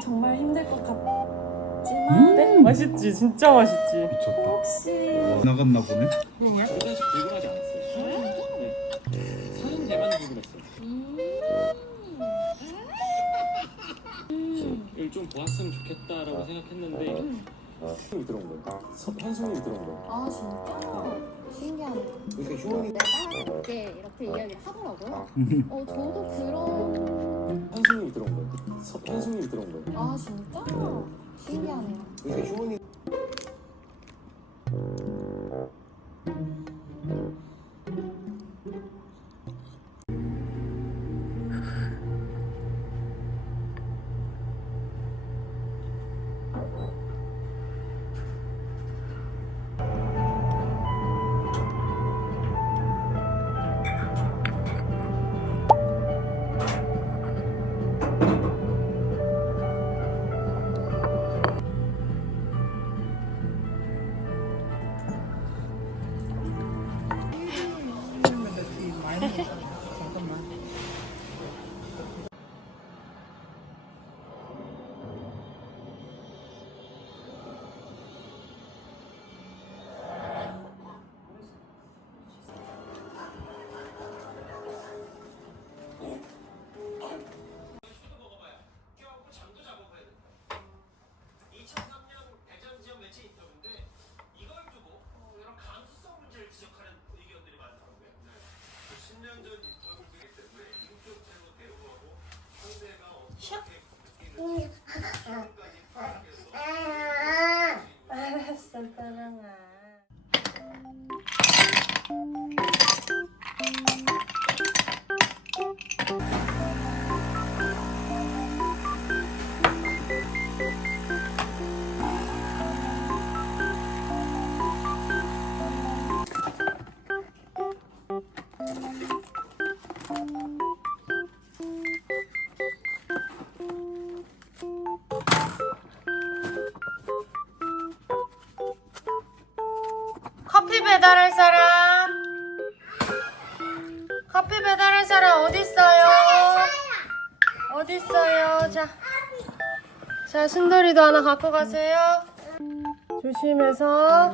정말 힘들 것 같지만 네? 맛있지? 진짜 맛있지? 미쳤다. 혹시 나갔나 보네. 형을 그다지 불근하지 않았어요. 사진 대만 불근했어요. 이걸 좀 보았으면 좋겠다라고 생각했는데 한숨이 들어온 거예요. 한숨이 들어온 거예요. 아 진짜? 신기하네요. 그러니까 휴원이 내가 따라갈게 이렇게 이야기를 하더라고요. 저도 그런. 한숨이 들어온 거예요. 한숨이 들어온 거예요. 아 진짜? 신기하네요. 그러니까 휴원이 알았어 사랑아. 커피 배달할 사람? 커피 배달할 사람 어딨어요? 어딨어요? 자, 순돌이도 하나 갖고 가세요. 조심해서.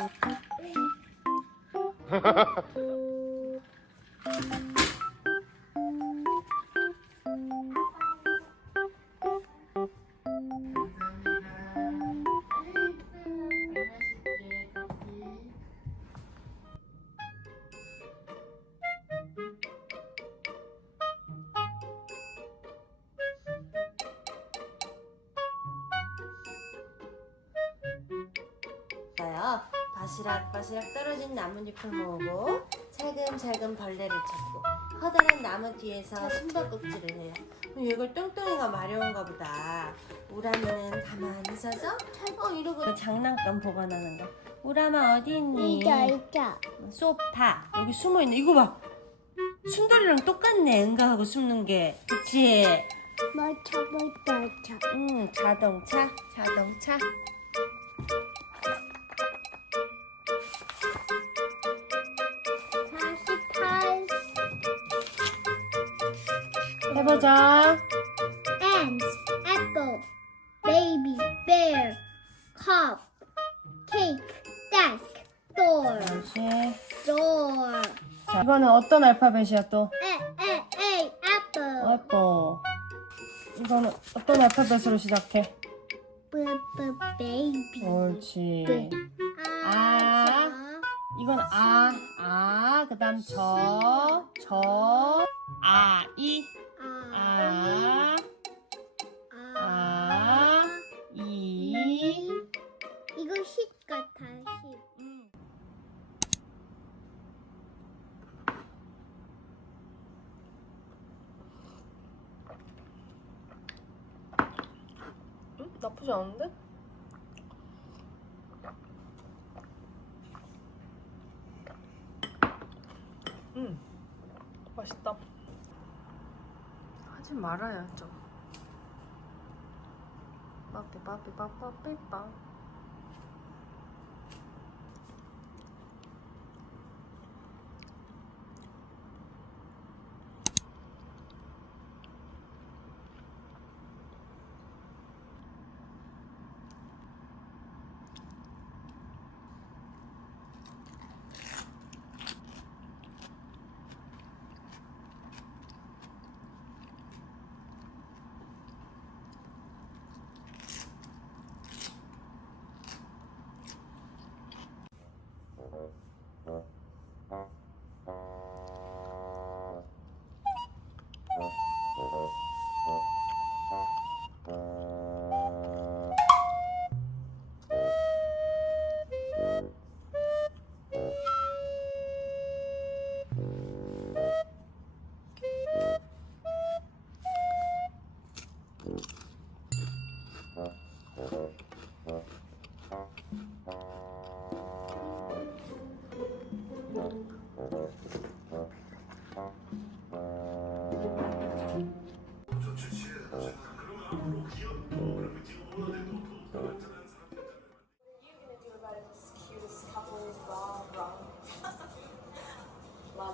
바시락바시락 떨어진 나뭇잎을 모으고 살금살금 벌레를 찾고 커다란 나무 뒤에서 숨바꼭질을 해요. 이걸 똥똥이가 마려운가 보다. 우람이는 가만히 서서 이러고 장난감 보관하는 거. 우람아 어디 있니? 있다. 소파 여기 숨어있네. 이거 봐. 순돌이랑 똑같네. 응가하고 숨는 게. 그치? 자동차. 해보자. Ants, apple, baby, bear, cup, cake, desk, door, 다시. door. 자, 이거는 어떤 알파벳이야 또? A, apple. 예뻐. 이거는 어떤 알파벳으로 시작해? Baby. 옳지. 네. 아. 이건 그 다음 이, 이. 이거 십 같아, 십. 나쁘지 않은데? 맛있다. 하지 말아야죠. 빠삐빠삐빠삐빠. Love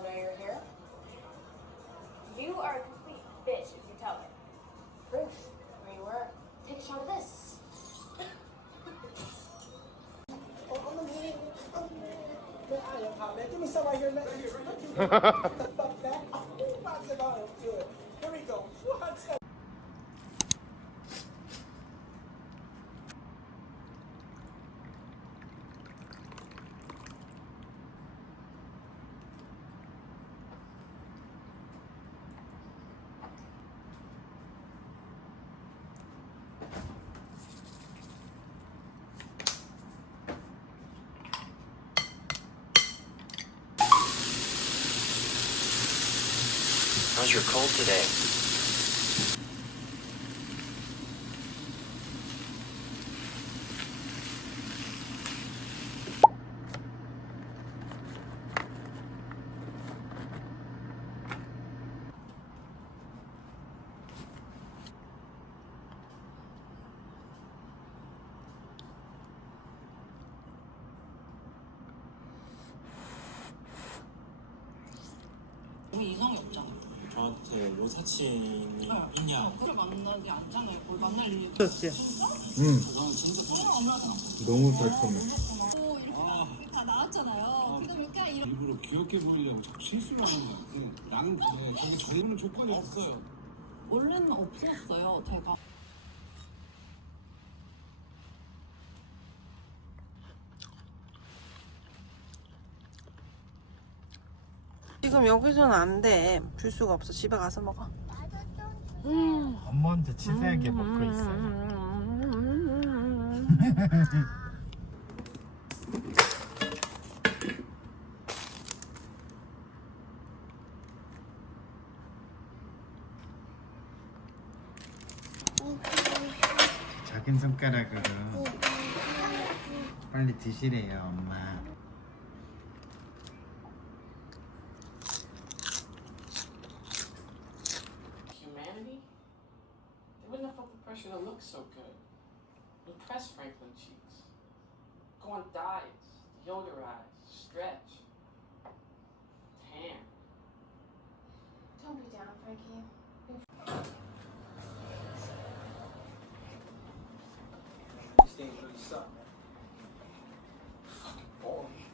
your hair. You are a complete bitch if you tell me. Ruth, where you were? Take a shot of this. How's your cold today? 이상이 없잖아요. 저한테 여사친이 있냐? 그걸 만나지 않잖아요. 그걸 만날 일이 그렇지. 저는 진짜 너무 달콤해. 없고 이렇게 다 나왔잖아요. 그래도 이렇게 이런 일부러 귀엽게 보이려고 자꾸 실수를 하는 것 같아. 나는 그래. 저기 정부는 조건이 없어요. 원래는 없었어요. 제가 지금 여기서는 안 돼. 줄 수가 없어. 집에 가서 먹어. 엄마한테 치사하게 먹고 있어요. 작은 손가락으로 빨리 드시래요, 엄마. Humanity? They wouldn't have felt the pressure to look so good. Impress Franklin cheeks. Go on diets, deodorize, stretch. Tan. Don't be down, Frankie. These things really suck, man. Fucking boring.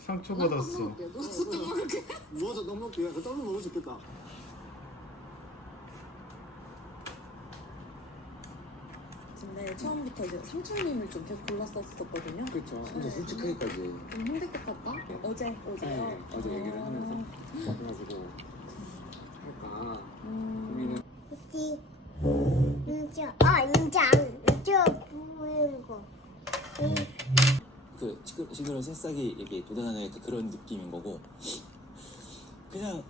상처받았어. 누워서 너무 먹게. 떡은 먹을 수 있겠다. 근데 처음부터 이제 상철님을 좀 계속 골랐었거든요. 그렇죠. 진짜 솔직하기까지. 좀 힘들 것 같다. 어제요. 네, 어제 얘기를 하면서 그래가지고 할까 고민을. 그치? 인장, 저 보이는 거. 그 시그널 새싹이 이렇게 돋아나는 약간 그런 느낌인 거고 그냥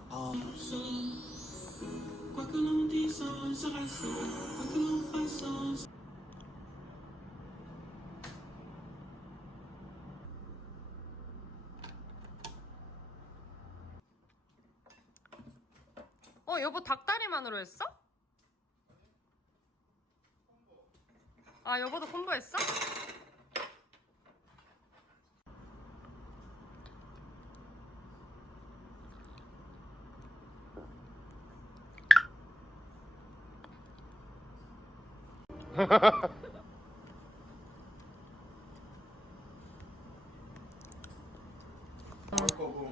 여보 닭다리만으로 했어? 아, 여보도 공부했어? 거고.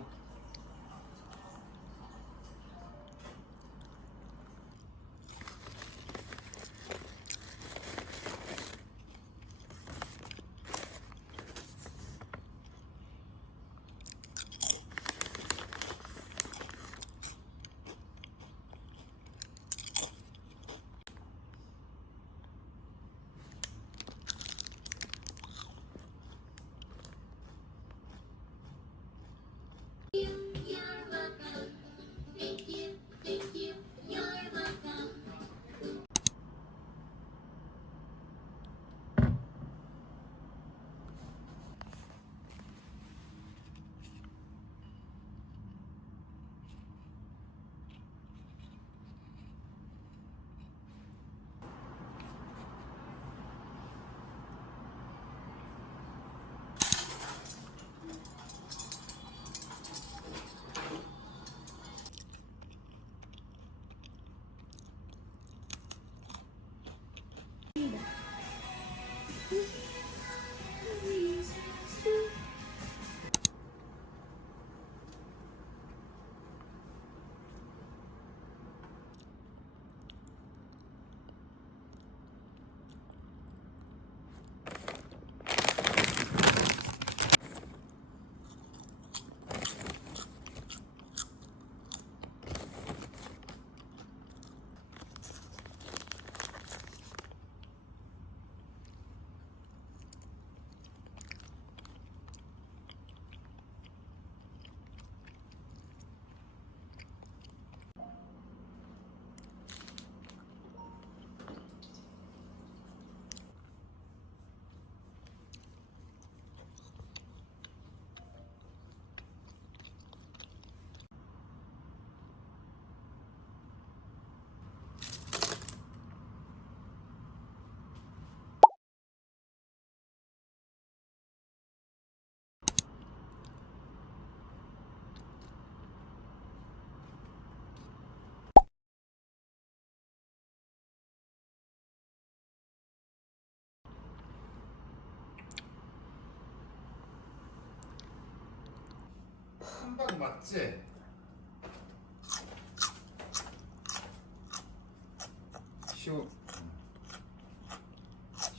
한방 맞지?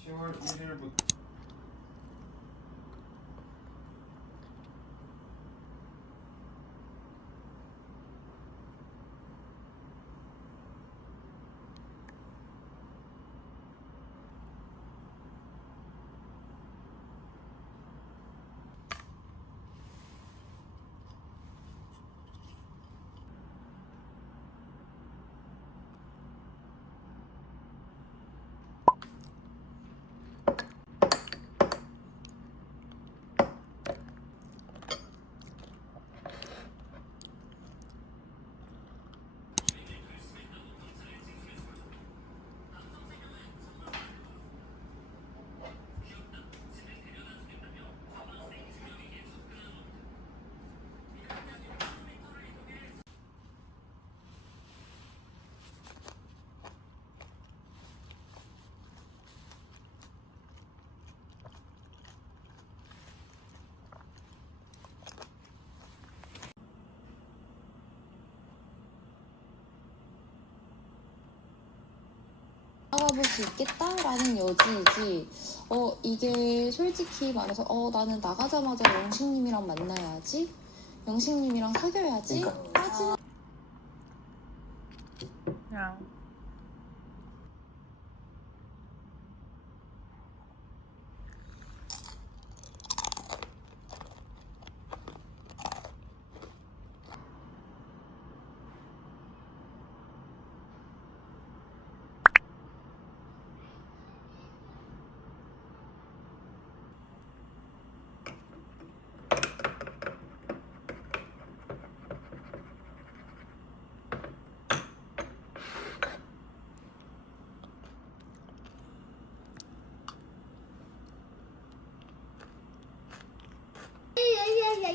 10월 1일부터 나가볼 수 있겠다라는 여지이지. 이게 솔직히 말해서 나는 나가자마자 영식님이랑 만나야지, 영식님이랑 사귀어야지 따지는 야.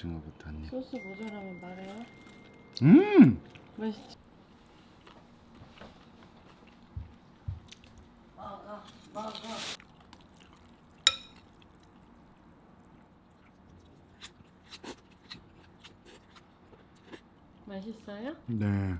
오징어부터 한 입. 소스 모자라면 말해요. 맛있지? 먹어. 맛있어요? 네.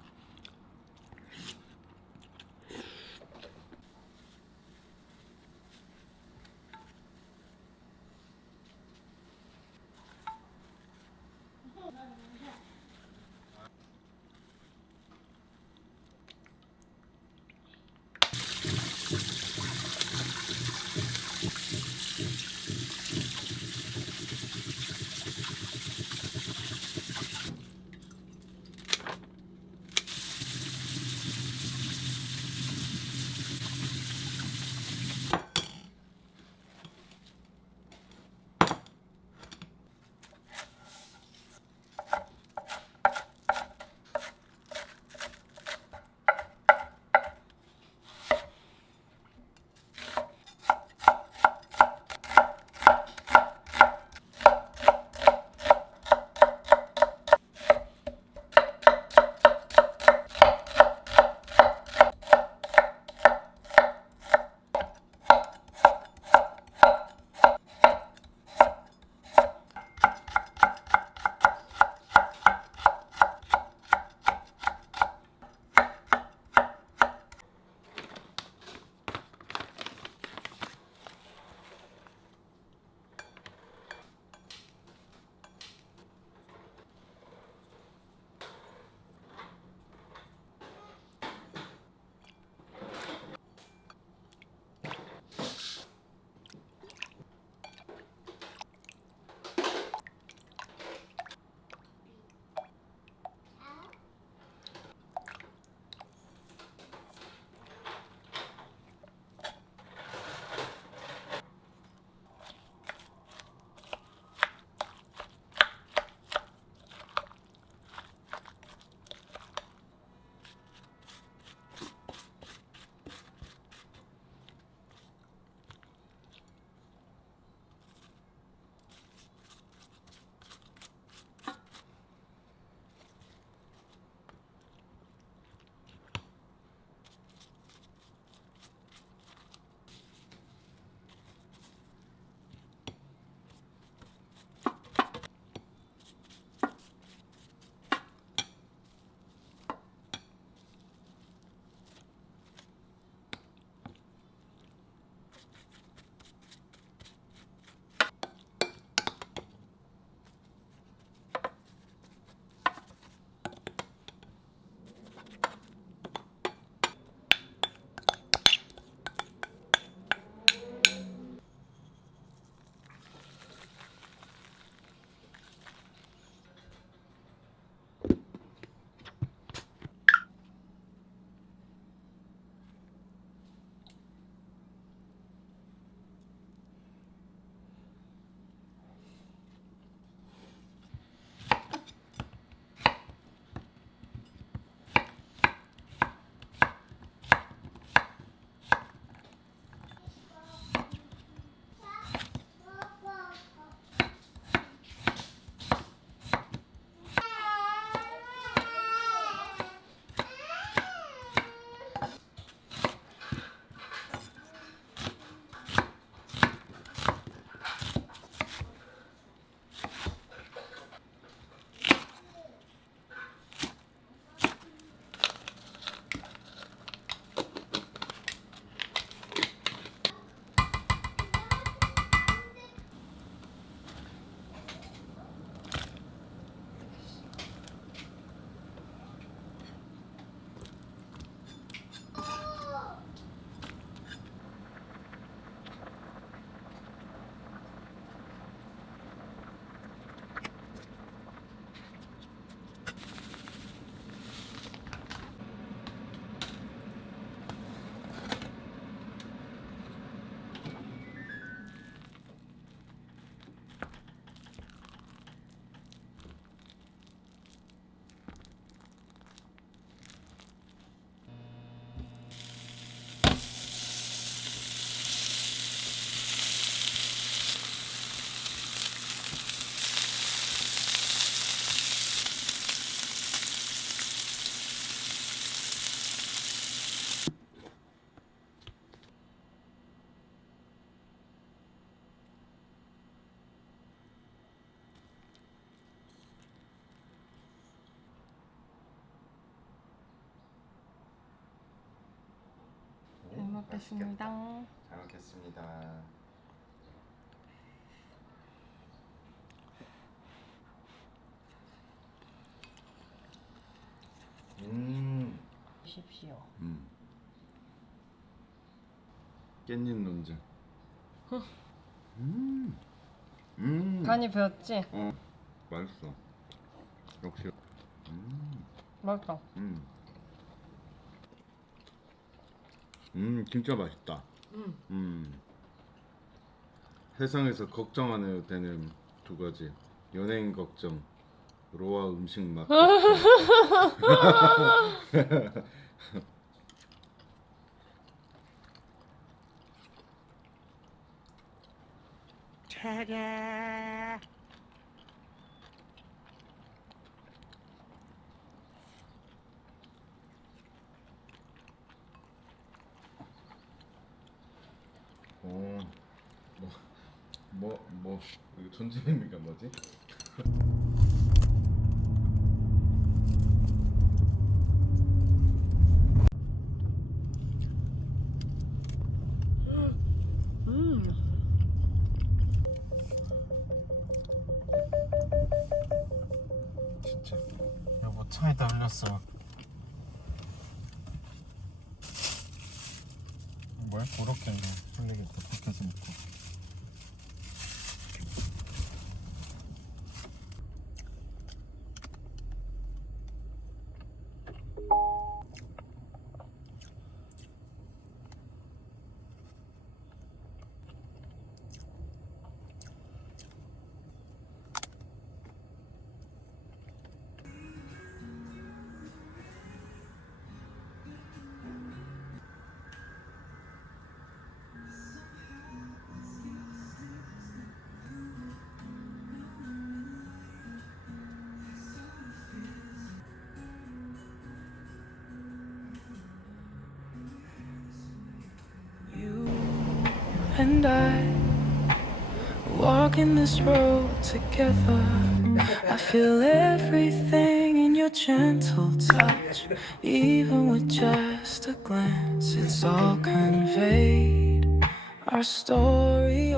먹겠습니다. 잘 먹겠습니다. 보십시오. 깻잎 논쟁. 간이 배웠지? 맛있어. 역시. 맛있다. 진짜 맛있다. 세상에서 걱정 안 해도 되는 두 가지. 연예인 걱정, 로아 음식 맛 걱정. 이거 존재 의미가 뭐지? 진짜 여보 차에다 흘렸어. 뭘 그렇게 흘리겠다 밖에서 먹고. And I walking this road together. I feel everything in your gentle touch. Even with just a glance, it's all conveyed. Our story